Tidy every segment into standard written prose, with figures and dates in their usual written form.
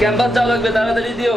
Campus যাওয়া লাগবে, তাড়াতাড়ি দিও।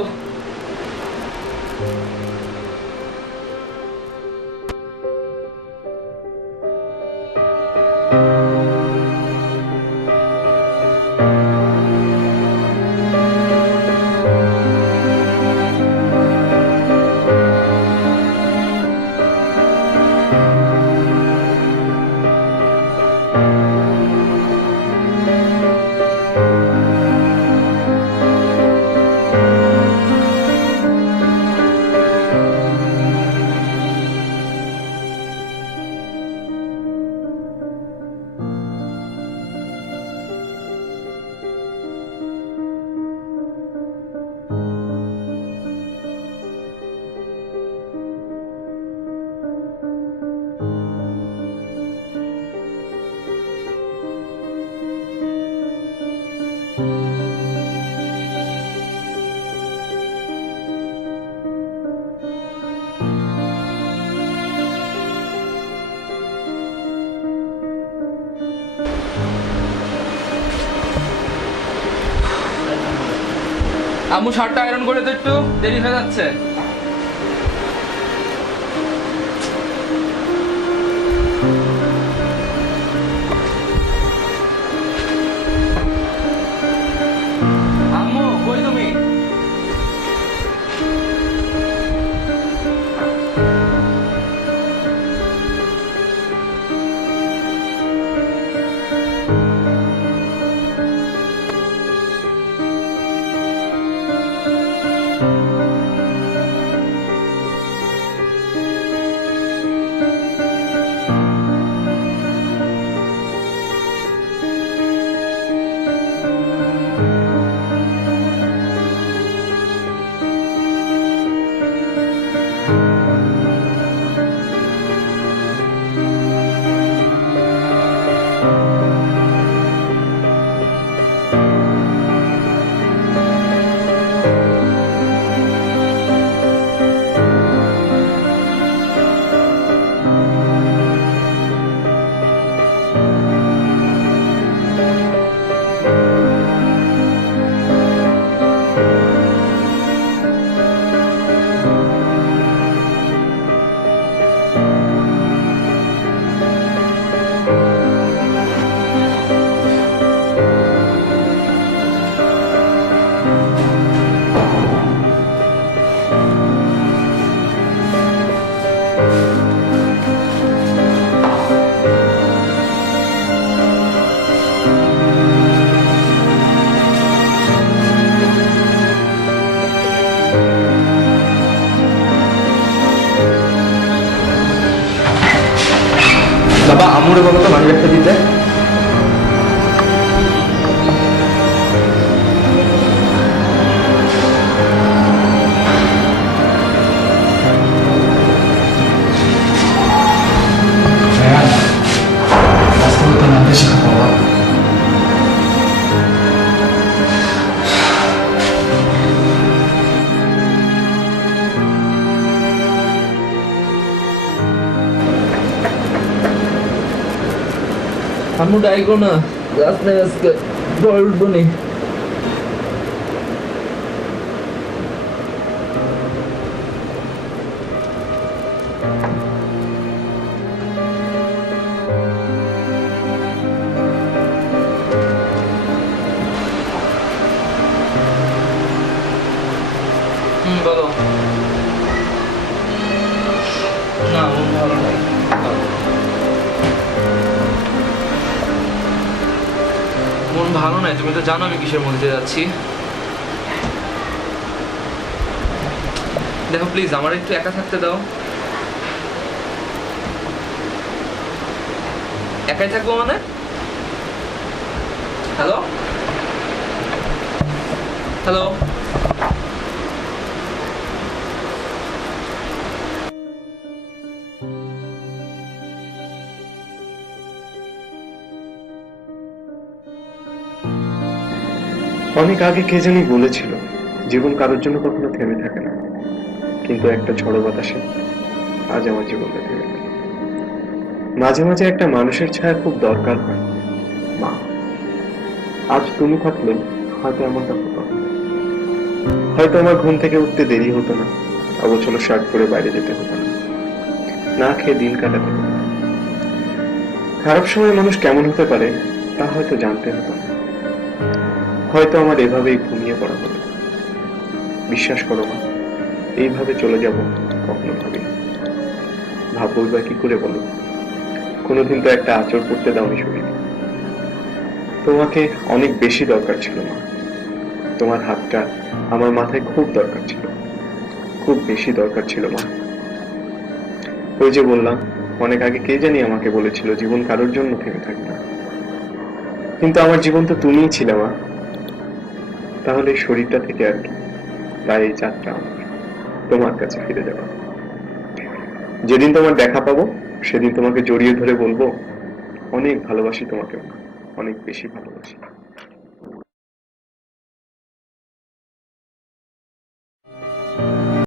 আম্মু শার্টটা আয়রন করে তো, একটু দেরি হয়ে যাচ্ছে। আম্মু কই তুমি? বাবা আমুরে বলো তো মানি ব্যাগটা দিতে। আম্মু ডাইকো না, ক্লাস নেই আজকে, পরে উঠবো নি। বলো না, মন ভালো নাই। মন ভালো নাই, তুমি তো জানো আমি কিসের মধ্যে যাচ্ছি। দেখো প্লিজ আমার একটু একা থাকতে দাও। একাই থাকবো মানে? হ্যালো হ্যালো অনেক আগে কে জানি বলেছিল জীবন কারোর জন্য কখনো থেমে থাকে না, কিন্তু একটা ঝড়ো বাতাসে আজ আমার জীবনটা থেমে গেল। মাঝে মাঝে একটা মানুষের ছায়া খুব দরকার হয়। মা, আজ তুমি থাকলে হয়তো এমনটা হতো না। হয়তো আমার ঘুম থেকে উঠতে দেরি হতো না, অগোছালো শার্ট পরে বাইরে যেতে হতো না, না খেয়ে দিন কাটাতে হতো না। খারাপ সময় মানুষ কেমন হতে পারে তা হয়তো জানতে হতো না, হয়তো আমার এভাবেই ঘুমিয়ে পড়া হতো। বিশ্বাস করো মা, এইভাবে চলে যাব কখনো ভাবিনি। ভাববই বা কি করে বলো? কোনোদিন তো একটা আঁচড় পড়তে দাওনি শরীরে। তোমাকে অনেক বেশি দরকার ছিল মা, তোমার হাতটা আমার মাথায় খুব দরকার ছিল, খুব বেশি দরকার ছিল মা। ওই যে বললাম, অনেক আগে কে জানি আমাকে বলেছিল জীবন কারোর জন্য থেমে থাকে না, কিন্তু আমার জীবন তো তুমিই ছিলে মা। তাহলে এই শরীরটা থেকে আর কি, তাই এই যাত্রা আমার তোমার কাছে ফিরে যাওয়া। যেদিন তোমার দেখা পাবো সেদিন তোমাকে জড়িয়ে ধরে বলবো, অনেক ভালোবাসি তোমাকে মা, অনেক বেশি ভালোবাসি।